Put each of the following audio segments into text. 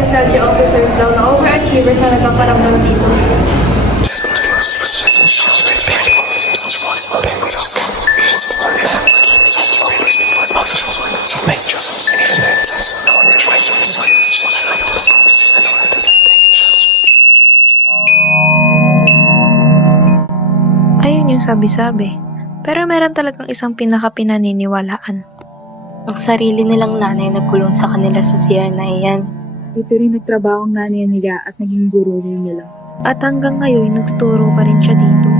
SSLG officers daw na overachievers na nagpaparamdam dito. Ayun yung sabi-sabi. Pero meron talagang isang pinaka-pinaniniwalaan. Ang sarili nilang nanay nagkulong sa kanila sa CR na iyan. Dito rin nagtrabaho ang nanay nila at naging guro din nila. At hanggang ngayon, nagtuturo pa rin siya dito.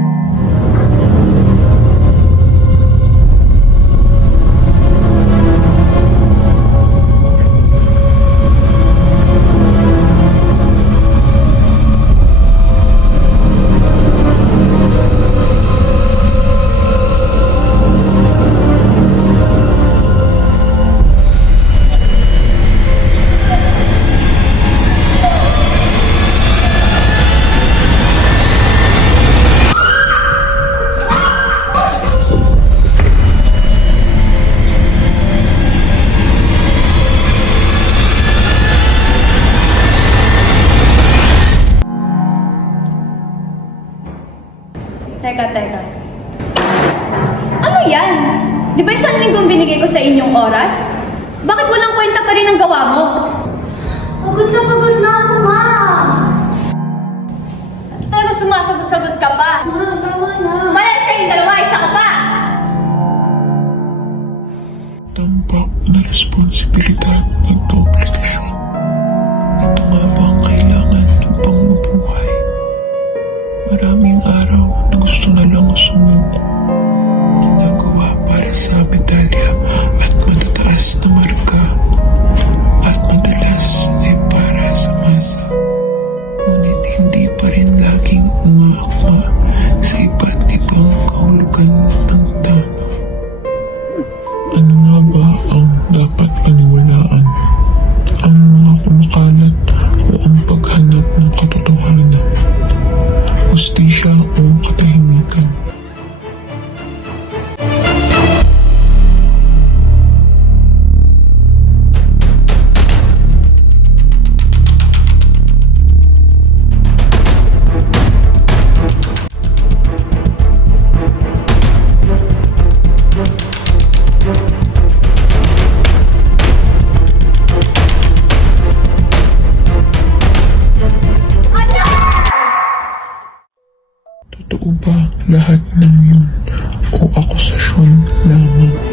Teka. Ano yan? Di ba isang linggong binigay ko sa inyong oras? Bakit walang kwenta pa rin ang gawa mo? Pagod na ako, ma! Talaga sumasagot-sagot ka pa? Ma, tama na. Malas kayong dalawa, isa ka pa! Tambak na responsibilidad ng obligasyon. Ito nga ba ang kailangan upang mabuhay? Maraming araw na gusto na lang sumuko. Ginagawa para sa medalya at matataas na marka. At madalas ay para sa masa. Ngunit hindi pa rin laging umaakma sa iba't ibang kahulugan ng tama. Ano nga ba ang dapat paniwalaan? Ang mga kumakalat o ang paghanap ng katotohanan? Hustisya o katahimikan? Totoo ba lahat ng yun o akusasyon lamang?